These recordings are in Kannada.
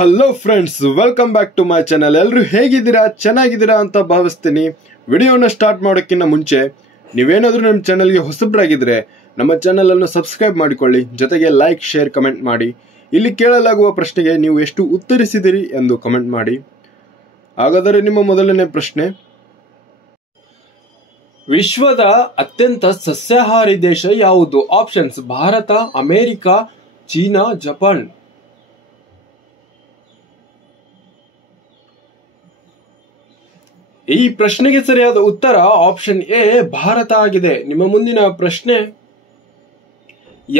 Hello friends, welcome back to my channel. ಎಲ್ಲರೂ ಹೇಗಿದ್ದೀರಾ? ಚೆನ್ನಾಗಿದ್ದೀರಾ ಅಂತ ಭಾವಿಸ್ತೀನಿ. ವಿಡಿಯೋನ ಸ್ಟಾರ್ಟ್ ಮಾಡೋಕ್ಕಿಂತ ಮುಂಚೆ ನೀವೇನಾದರೂ ನಮ್ಮ ಚಾನಲ್ಗೆ ಹೊಸಬ್ರಾಗಿದ್ದರೆ ನಮ್ಮ ಚಾನಲನ್ನು ಸಬ್ಸ್ಕ್ರೈಬ್ ಮಾಡಿಕೊಳ್ಳಿ, ಜೊತೆಗೆ ಲೈಕ್, ಶೇರ್, ಕಮೆಂಟ್ ಮಾಡಿ. ಇಲ್ಲಿ ಕೇಳಲಾಗುವ ಪ್ರಶ್ನೆಗೆ ನೀವು ಎಷ್ಟು ಉತ್ತರಿಸಿದಿರಿ ಎಂದು ಕಮೆಂಟ್ ಮಾಡಿ. ಹಾಗಾದರೆ ನಿಮ್ಮ ಮೊದಲನೇ ಪ್ರಶ್ನೆ, ವಿಶ್ವದ ಅತ್ಯಂತ ಸಸ್ಯಾಹಾರಿ ದೇಶ ಯಾವುದು? Options: Bharat, America, China, Japan. ಈ ಪ್ರಶ್ನೆಗೆ ಸರಿಯಾದ ಉತ್ತರ ಆಪ್ಷನ್ ಎ ಭಾರತ ಆಗಿದೆ. ನಿಮ್ಮ ಮುಂದಿನ ಪ್ರಶ್ನೆ,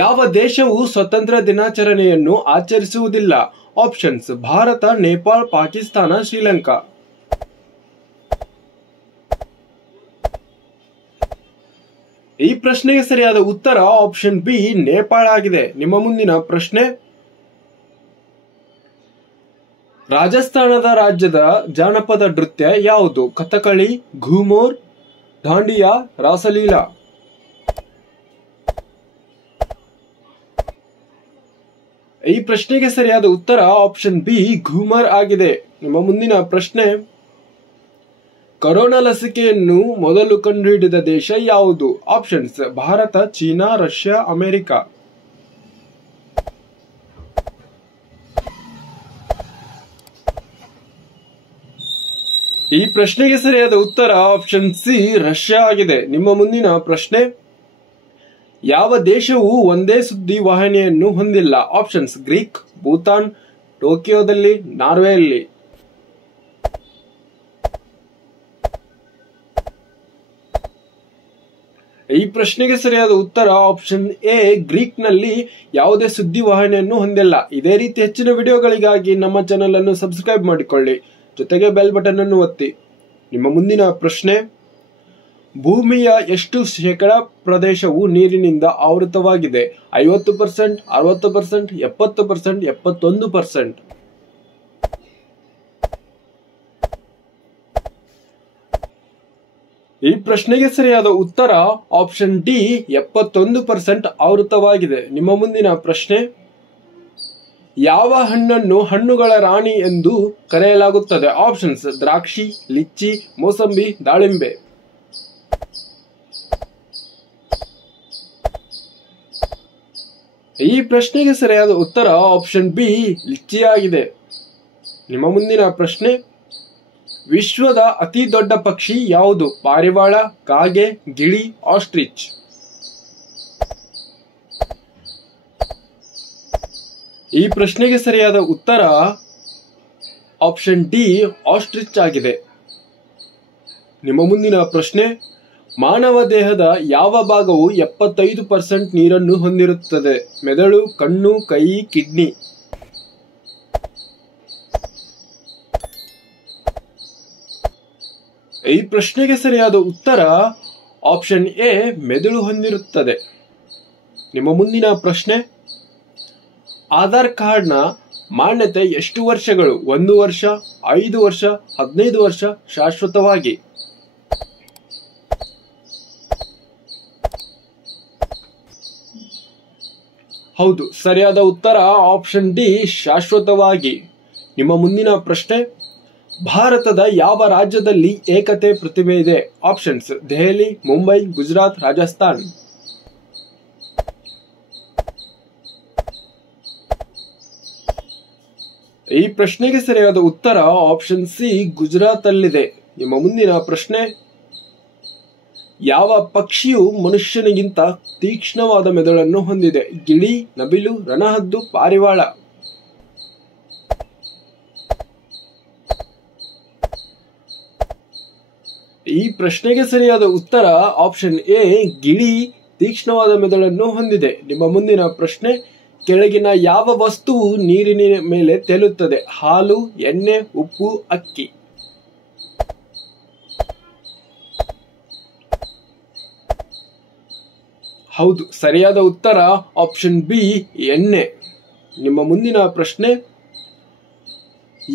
ಯಾವ ದೇಶವು ಸ್ವತಂತ್ರ ದಿನಾಚರಣೆಯನ್ನು ಆಚರಿಸುವುದಿಲ್ಲ? ಆಪ್ಷನ್ಸ್: ಭಾರತ, ನೇಪಾಳ, ಪಾಕಿಸ್ತಾನ, ಶ್ರೀಲಂಕಾ. ಈ ಪ್ರಶ್ನೆಗೆ ಸರಿಯಾದ ಉತ್ತರ ಆಪ್ಷನ್ ಬಿ ನೇಪಾಳ ಆಗಿದೆ. ನಿಮ್ಮ ಮುಂದಿನ ಪ್ರಶ್ನೆ, ರಾಜಸ್ಥಾನದ ರಾಜ್ಯದ ಜಾನಪದ ನೃತ್ಯ ಯಾವುದು? ಕಥಕಳಿ, ಘೂಮರ್, ದಾಂಡಿಯಾ, ರಾಸಲೀಲಾ. ಈ ಪ್ರಶ್ನೆಗೆ ಸರಿಯಾದ ಉತ್ತರ ಆಪ್ಷನ್ ಬಿ ಘೂಮರ್ ಆಗಿದೆ. ನಿಮ್ಮ ಮುಂದಿನ ಪ್ರಶ್ನೆ, ಕೊರೋನಾ ಲಸಿಕೆಯನ್ನು ಮೊದಲು ಕಂಡುಹಿಡಿದ ದೇಶ ಯಾವುದು? Options: Bharat, China, Russia, America. ಈ ಪ್ರಶ್ನೆಗೆ ಸರಿಯಾದ ಉತ್ತರ ಆಪ್ಷನ್ ಸಿ ರಷ್ಯಾ ಆಗಿದೆ. ನಿಮ್ಮ ಮುಂದಿನ ಪ್ರಶ್ನೆ, ಯಾವ ದೇಶವು ಒಂದೇ ಸುದ್ದಿ ವಾಹಿನಿಯನ್ನು ಹೊಂದಿಲ್ಲ? ಆಪ್ಷನ್ಸ್: ಗ್ರೀಕ್, ಭೂತಾನ್, ಟೋಕಿಯೋದಲ್ಲಿ, ನಾರ್ವೆಯಲ್ಲಿ. ಈ ಪ್ರಶ್ನೆಗೆ ಸರಿಯಾದ ಉತ್ತರ ಆಪ್ಷನ್ ಎ ಗ್ರೀಕ್ ನಲ್ಲಿ ಯಾವುದೇ ಸುದ್ದಿ ವಾಹಿನಿಯನ್ನು ಹೊಂದಿಲ್ಲ. ಇದೇ ರೀತಿ ಹೆಚ್ಚಿನ ವಿಡಿಯೋಗಳಿಗಾಗಿ ನಮ್ಮ ಚಾನೆಲ್ ಅನ್ನು ಸಬ್ಸ್ಕ್ರೈಬ್ ಮಾಡಿಕೊಳ್ಳಿ, ಜೊತೆಗೆ ಬೆಲ್ ಬಟನ್ ಅನ್ನು ಒತ್ತಿ. ನಿಮ್ಮ ಮುಂದಿನ ಪ್ರಶ್ನೆ, ಭೂಮಿಯ ಎಷ್ಟು ಶೇಕಡಾ ಪ್ರದೇಶವು ನೀರಿನಿಂದ ಆವೃತವಾಗಿದೆ? 50%, 60%, 70%, 71%. ಈ ಪ್ರಶ್ನೆಗೆ ಸರಿಯಾದ ಉತ್ತರ ಆಪ್ಷನ್ ಡಿ 71% ಆವೃತವಾಗಿದೆ. ನಿಮ್ಮ ಮುಂದಿನ ಪ್ರಶ್ನೆ, ಯಾವ ಹಣ್ಣನ್ನು ಹಣ್ಣುಗಳ ರಾಣಿ ಎಂದು ಕರೆಯಲಾಗುತ್ತದೆ? ಆಪ್ಷನ್ಸ್: ದ್ರಾಕ್ಷಿ, ಲಿಚ್ಚಿ, ಮೋಸಂಬಿ, ದಾಳಿಂಬೆ. ಈ ಪ್ರಶ್ನೆಗೆ ಸರಿಯಾದ ಉತ್ತರ ಆಪ್ಷನ್ ಬಿ ಲಿಚ್ಚಿ ಆಗಿದೆ. ನಿಮ್ಮ ಮುಂದಿನ ಪ್ರಶ್ನೆ, ವಿಶ್ವದ ಅತಿ ದೊಡ್ಡ ಪಕ್ಷಿ ಯಾವುದು? ಪಾರಿವಾಳ, ಕಾಗೆ, ಗಿಳಿ, ಆಸ್ಟ್ರಿಚ್. ಈ ಪ್ರಶ್ನೆಗೆ ಸರಿಯಾದ ಉತ್ತರ ಆಪ್ಷನ್ ಡಿ ಆಸ್ಟ್ರಿಚ್ ಆಗಿದೆ. ನಿಮ್ಮ ಮುಂದಿನ ಪ್ರಶ್ನೆ, ಮಾನವ ದೇಹದ ಯಾವ ಭಾಗವು 75% ನೀರನ್ನು ಹೊಂದಿರುತ್ತದೆ? ಮೆದುಳು, ಕಣ್ಣು, ಕೈ, ಕಿಡ್ನಿ. ಈ ಪ್ರಶ್ನೆಗೆ ಸರಿಯಾದ ಉತ್ತರ ಆಪ್ಷನ್ ಎ ಮೆದುಳು ಹೊಂದಿರುತ್ತದೆ. ನಿಮ್ಮ ಮುಂದಿನ ಪ್ರಶ್ನೆ, ಆಧಾರ್ ಕಾರ್ಡ್ನ ಮಾನ್ಯತೆ ಎಷ್ಟು ವರ್ಷಗಳು? 1 ವರ್ಷ, 5 ವರ್ಷ, 15 ವರ್ಷ, ಶಾಶ್ವತವಾಗಿ. ಹೌದು, ಸರಿಯಾದ ಉತ್ತರ ಆಪ್ಷನ್ ಡಿ ಶಾಶ್ವತವಾಗಿ. ನಿಮ್ಮ ಮುಂದಿನ ಪ್ರಶ್ನೆ, ಭಾರತದ ಯಾವ ರಾಜ್ಯದಲ್ಲಿ ಏಕತೆ ಪ್ರತಿಮೆ ಇದೆ? ಆಪ್ಷನ್ಸ್: ದೆಹಲಿ, ಮುಂಬೈ, ಗುಜರಾತ್, ರಾಜಸ್ಥಾನ್. ಈ ಪ್ರಶ್ನೆಗೆ ಸರಿಯಾದ ಉತ್ತರ ಆಪ್ಷನ್ ಸಿ ಗುಜರಾತ್ ಅಲ್ಲಿದೆ. ನಿಮ್ಮ ಮುಂದಿನ ಪ್ರಶ್ನೆ, ಯಾವ ಪಕ್ಷಿಯು ಮನುಷ್ಯನಿಗಿಂತ ತೀಕ್ಷ್ಣವಾದ ಮೆದುಳನ್ನು ಹೊಂದಿದೆ? ಗಿಳಿ, ನವಿಲು, ರಣಹದ್ದು, ಪಾರಿವಾಳ. ಈ ಪ್ರಶ್ನೆಗೆ ಸರಿಯಾದ ಉತ್ತರ ಆಪ್ಷನ್ ಎ ಗಿಳಿ ತೀಕ್ಷ್ಣವಾದ ಮೆದುಳನ್ನು ಹೊಂದಿದೆ. ನಿಮ್ಮ ಮುಂದಿನ ಪ್ರಶ್ನೆ, ಕೆಳಗಿನ ಯಾವ ವಸ್ತುವು ನೀರಿನ ಮೇಲೆ ತೇಲುತ್ತದೆ? ಹಾಲು, ಎಣ್ಣೆ, ಉಪ್ಪು, ಅಕ್ಕಿ. ಹೌದು, ಸರಿಯಾದ ಉತ್ತರ ಆಪ್ಷನ್ ಬಿ ಎಣ್ಣೆ. ನಿಮ್ಮ ಮುಂದಿನ ಪ್ರಶ್ನೆ,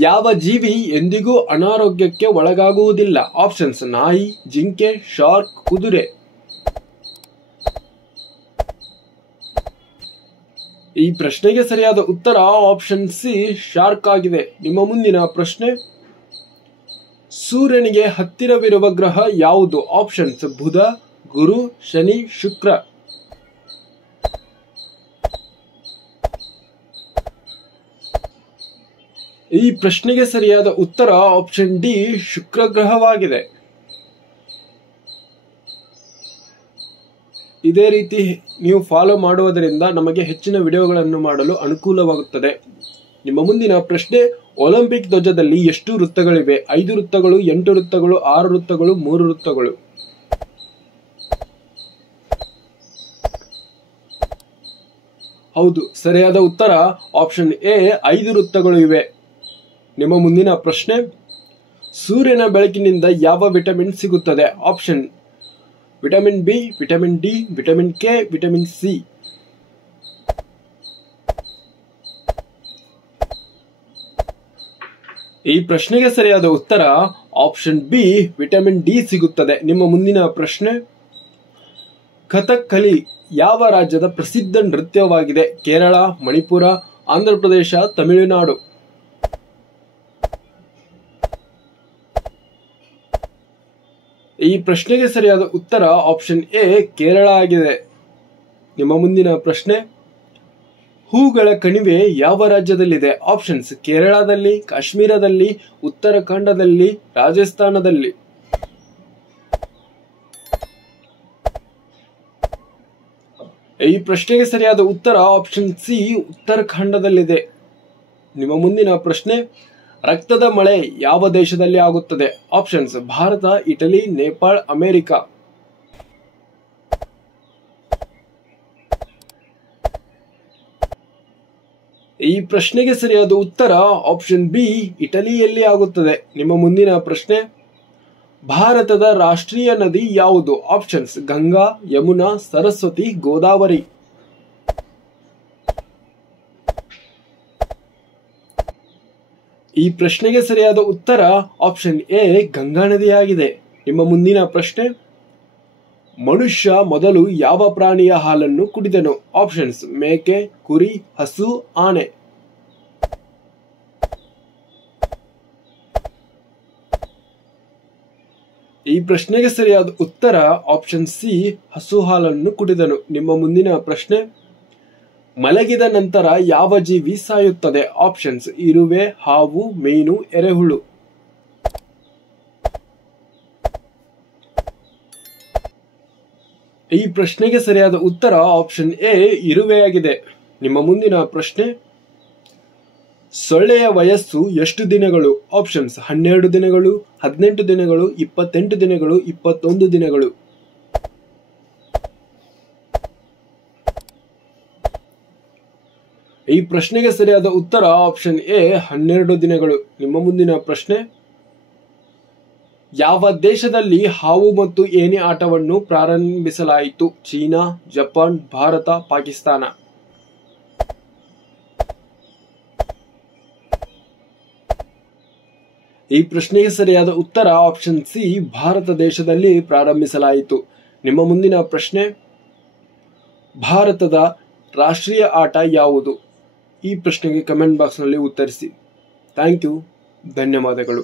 ಯಾವ ಜೀವಿ ಎಂದಿಗೂ ಅನಾರೋಗ್ಯಕ್ಕೆ ಒಳಗಾಗುವುದಿಲ್ಲ? ಆಪ್ಷನ್ಸ್: ನಾಯಿ, ಜಿಂಕೆ, ಶಾರ್ಕ್, ಕುದುರೆ. ಈ ಪ್ರಶ್ನೆಗೆ ಸರಿಯಾದ ಉತ್ತರ ಆಪ್ಷನ್ ಸಿ ಶಾರ್ಕ್ ಆಗಿದೆ. ನಿಮ್ಮ ಮುಂದಿನ ಪ್ರಶ್ನೆ, ಸೂರ್ಯನಿಗೆ ಹತ್ತಿರವಿರುವ ಗ್ರಹ ಯಾವುದು? ಆಪ್ಷನ್ಸ್ ಬುಧ, ಗುರು, ಶನಿ, ಶುಕ್ರ. ಈ ಪ್ರಶ್ನೆಗೆ ಸರಿಯಾದ ಉತ್ತರ ಆಪ್ಷನ್ ಡಿ ಶುಕ್ರ ಗ್ರಹವಾಗಿದೆ. ಇದೇ ರೀತಿ ನೀವು ಫಾಲೋ ಮಾಡುವುದರಿಂದ ನಮಗೆ ಹೆಚ್ಚಿನ ವಿಡಿಯೋಗಳನ್ನು ಮಾಡಲು ಅನುಕೂಲವಾಗುತ್ತದೆ. ನಿಮ್ಮ ಮುಂದಿನ ಪ್ರಶ್ನೆ, ಒಲಿಂಪಿಕ್ ಧ್ವಜದಲ್ಲಿ ಎಷ್ಟು ವೃತ್ತಗಳಿವೆ? 5 ವೃತ್ತಗಳು, 8 ವೃತ್ತಗಳು, 6 ವೃತ್ತಗಳು, 3 ವೃತ್ತಗಳು. ಹೌದು, ಸರಿಯಾದ ಉತ್ತರ ಆಪ್ಷನ್ ಎ 5 ವೃತ್ತಗಳು ಇವೆ. ನಿಮ್ಮ ಮುಂದಿನ ಪ್ರಶ್ನೆ, ಸೂರ್ಯನ ಬೆಳಕಿನಿಂದ ಯಾವ ವಿಟಮಿನ್ ಸಿಗುತ್ತದೆ? Option vitamin B, vitamin D, vitamin K, vitamin C. ಈ ಪ್ರಶ್ನೆಗೆ ಸರಿಯಾದ ಉತ್ತರ ಆಪ್ಷನ್ ಬಿ ವಿಟಮಿನ್ ಡಿ ಸಿಗುತ್ತದೆ. ನಿಮ್ಮ ಮುಂದಿನ ಪ್ರಶ್ನೆ, ಕಥಕ್ಕಲಿ ಯಾವ ರಾಜ್ಯದ ಪ್ರಸಿದ್ಧ ನೃತ್ಯವಾಗಿದೆ? ಕೇರಳ, ಮಣಿಪುರ, ಆಂಧ್ರಪ್ರದೇಶ, ತಮಿಳುನಾಡು. ಈ ಪ್ರಶ್ನೆಗೆ ಸರಿಯಾದ ಉತ್ತರ ಆಪ್ಷನ್ ಎ ಕೇರಳ ಆಗಿದೆ. ನಿಮ್ಮ ಮುಂದಿನ ಪ್ರಶ್ನೆ, ಹೂಗಳ ಕಣಿವೆ ಯಾವ ರಾಜ್ಯದಲ್ಲಿದೆ? ಆಪ್ಷನ್ಸ್ ಕೇರಳದಲ್ಲಿ, ಕಾಶ್ಮೀರದಲ್ಲಿ, ಉತ್ತರಾಖಂಡದಲ್ಲಿ, ರಾಜಸ್ಥಾನದಲ್ಲಿ. ಈ ಪ್ರಶ್ನೆಗೆ ಸರಿಯಾದ ಉತ್ತರ ಆಪ್ಷನ್ ಸಿ ಉತ್ತರಾಖಂಡದಲ್ಲಿದೆ. ನಿಮ್ಮ ಮುಂದಿನ ಪ್ರಶ್ನೆ, ರಕ್ತದ ಮಳೆ ಯಾವ ದೇಶದಲ್ಲಿ ಆಗುತ್ತದೆ? Options Bharat, Italy, Nepal, America. ಈ ಪ್ರಶ್ನೆಗೆ ಸರಿಯಾದ ಉತ್ತರ ಆಪ್ಷನ್ ಬಿ ಇಟಲಿಯಲ್ಲಿ ಆಗುತ್ತದೆ. ನಿಮ್ಮ ಮುಂದಿನ ಪ್ರಶ್ನೆ, ಭಾರತದ ರಾಷ್ಟ್ರೀಯ ನದಿ ಯಾವುದು? ಆಪ್ಷನ್ಸ್ ಗಂಗಾ, ಯಮುನಾ, ಸರಸ್ವತಿ, ಗೋದಾವರಿ. ಈ ಪ್ರಶ್ನೆಗೆ ಸರಿಯಾದ ಉತ್ತರ ಆಪ್ಷನ್ ಎ ಗಂಗಾ ನದಿಯಾಗಿದೆ. ನಿಮ್ಮ ಮುಂದಿನ ಪ್ರಶ್ನೆ, ಮನುಷ್ಯ ಮೊದಲು ಯಾವ ಪ್ರಾಣಿಯ ಹಾಲನ್ನು ಕುಡಿದನು? ಆಪ್ಷನ್ಸ್ ಮೇಕೆ, ಕುರಿ, ಹಸು, ಆನೆ. ಈ ಪ್ರಶ್ನೆಗೆ ಸರಿಯಾದ ಉತ್ತರ ಆಪ್ಷನ್ ಸಿ ಹಸು ಹಾಲನ್ನು ಕುಡಿದನು. ನಿಮ್ಮ ಮುಂದಿನ ಪ್ರಶ್ನೆ, ಮಲಗಿದ ನಂತರ ಯಾವ ಜೀವಿ ಸಾಯುತ್ತದೆ? ಆಪ್ಷನ್ಸ್ ಇರುವೆ, ಹಾವು, ಮೀನು, ಎರೆಹುಳು. ಈ ಪ್ರಶ್ನೆಗೆ ಸರಿಯಾದ ಉತ್ತರ ಆಪ್ಷನ್ ಎ ಇರುವೆಯಾಗಿದೆ. ನಿಮ್ಮ ಮುಂದಿನ ಪ್ರಶ್ನೆ, ಸೊಳ್ಳೆಯ ವಯಸ್ಸು ಎಷ್ಟು ದಿನಗಳು? ಆಪ್ಷನ್ಸ್ 12 ದಿನಗಳು, 18 ದಿನಗಳು, 28 ದಿನಗಳು, 21 ದಿನಗಳು. ಈ ಪ್ರಶ್ನೆಗೆ ಸರಿಯಾದ ಉತ್ತರ ಆಪ್ಷನ್ ಎ 12 ದಿನಗಳು. ನಿಮ್ಮ ಮುಂದಿನ ಪ್ರಶ್ನೆ, ಯಾವ ದೇಶದಲ್ಲಿ ಹಾವು ಮತ್ತು ಏಣಿ ಆಟವನ್ನು ಪ್ರಾರಂಭಿಸಲಾಯಿತು? China, Japan, Bharat, Pakistan. ಈ ಪ್ರಶ್ನೆಗೆ ಸರಿಯಾದ ಉತ್ತರ ಆಪ್ಷನ್ ಸಿ ಭಾರತ ದೇಶದಲ್ಲಿ ಪ್ರಾರಂಭಿಸಲಾಯಿತು. ನಿಮ್ಮ ಮುಂದಿನ ಪ್ರಶ್ನೆ, ಭಾರತದ ರಾಷ್ಟ್ರೀಯ ಆಟ ಯಾವುದು? ಈ ಪ್ರಶ್ನೆಗೆ ಕಮೆಂಟ್ ಬಾಕ್ಸ್ ನಲ್ಲಿ ಉತ್ತರಿಸಿ. Thank you. ಧನ್ಯವಾದಗಳು.